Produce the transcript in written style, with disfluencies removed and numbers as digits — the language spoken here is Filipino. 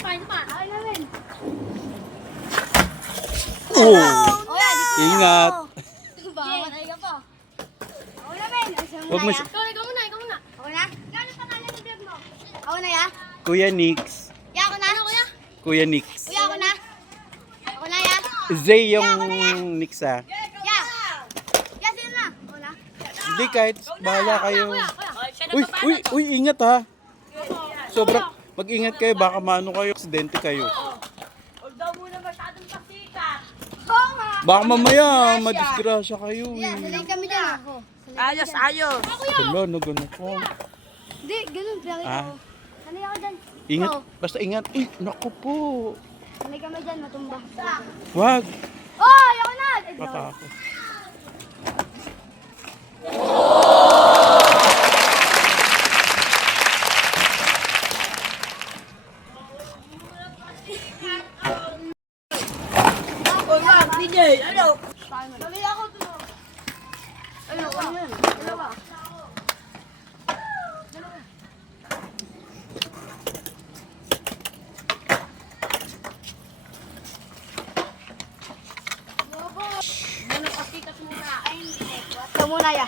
Paano pa? Ay namin. Oh! Ingat! Mamatay ka pa. Ako na, Ben. Huwag mo Ikaw muna, ikaw muna. Ako na? Gano'n pangalan ng vlog mo? Ako na, ya? Kuya Nix. Ya, ako na? Kuya? Kuya Nix. Kuya, ako na? Ako na, ya? Zay yung Nix ah. Ya? Ya, sino na? Ako na? Hindi kahit bahala kayo. Kuya. Uy, ingat ha. Sobrang mag-ingat kayo, baka maano kayo, aksidente kayo. Huwag daw muna masyadong pasikat. Oo nga. Baka mamaya, madisgrasya kayo Ya, eh. salay kami dyan. Ako. Ayos. Hala, nagano ko. Hindi, ganun. Salay Ah. ako. Salay ako dyan. Ingat, Oo. basta ingat. Eh, naku po. Salay kami dyan, matumba. Wag. Oy, ako na! Baka ako. Salay ako dun. Ayun, ako na yun. Dalawa. Ito muna, ya.